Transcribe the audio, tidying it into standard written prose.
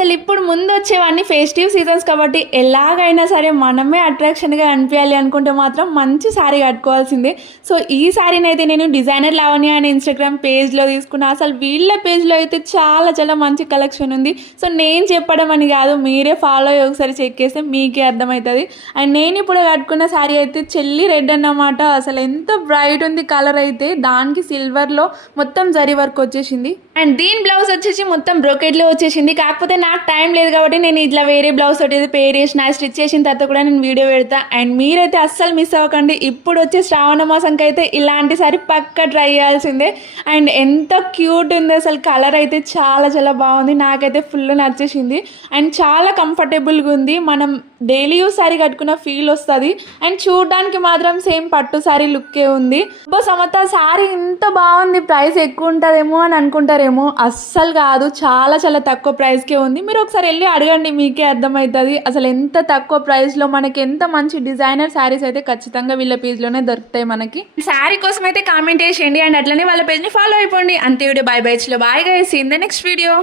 అసలు ఇప్పుడు ముందు వచ్చేవన్నీ ఫెస్టివ్ సీజన్స్ కాబట్టి ఎలాగైనా సరే మనమే అట్రాక్షన్గా అనిపించాలి అనుకుంటే మాత్రం మంచి శారీ కట్టుకోవాల్సిందే. సో ఈ శారీని అయితే నేను డిజైనర్ లావణ్య అనే ఇన్స్టాగ్రామ్ పేజ్లో తీసుకున్నా. అసలు వీళ్ళ పేజ్లో అయితే చాలా చాలా మంచి కలెక్షన్ ఉంది. సో నేను చెప్పడం అని కాదు, మీరే ఫాలో అయ్యి ఒకసారి చెక్ చేస్తే మీకే అర్థమవుతుంది. అండ్ నేను ఇప్పుడు కట్టుకున్న శారీ అయితే చెల్లి రెడ్ అన్నమాట. అసలు ఎంత బ్రైట్ ఉంది కలర్ అయితే, దానికి సిల్వర్లో మొత్తం జరీ వర్క్ వచ్చేసింది. అండ్ దీని బ్లౌజ్ వచ్చేసి మొత్తం బ్రోకెట్లో వచ్చేసింది. కాకపోతే నాకు టైం లేదు కాబట్టి నేను ఇట్లా వేరే బ్లౌజ్ తోటి పేర్ చేసిన, స్టిచ్ చేసిన తర్వాత కూడా నేను వీడియో పెడతా. అండ్ మీరైతే అస్సలు మిస్ అవ్వకండి. ఇప్పుడు వచ్చే శ్రావణ మాసంకి అయితే ఇలాంటి సారీ పక్క ట్రై చేయాల్సిందే. అండ్ ఎంత క్యూట్ ఉంది అసలు, కలర్ అయితే చాలా చాలా బాగుంది, నాకైతే ఫుల్ నచ్చేసింది. అండ్ చాలా కంఫర్టబుల్గా ఉంది, మనం డైలీ యూస్ శారీ కట్టుకున్న ఫీల్ వస్తుంది. అండ్ చూడడానికి మాత్రం సేమ్ పట్టు శారీ లుక్కే ఉంది. సమత శారీ ఇంత బాగుంది, ప్రైస్ ఎక్కువ ఉంటుందేమో అని అనుకుంటారేమో, అస్సలు కాదు, చాలా చాలా తక్కువ ప్రైస్కే ఉంది. మీరు ఒకసారి వెళ్ళి అడగండి, మీకే అర్థమవుతుంది అసలు ఎంత తక్కువ ప్రైస్లో మనకి ఎంత మంచి డిజైనర్ శారీస్ అయితే ఖచ్చితంగా వీళ్ళ పేజ్లోనే దొరుకుతాయి మనకి. శారీ కోసం అయితే కామెంట్ చేసేయండి. అండ్ అట్లనే వాళ్ళ పేజ్ని ఫాలో అయిపోండి. అంతే video. Bye bye, bye guys, in the next video.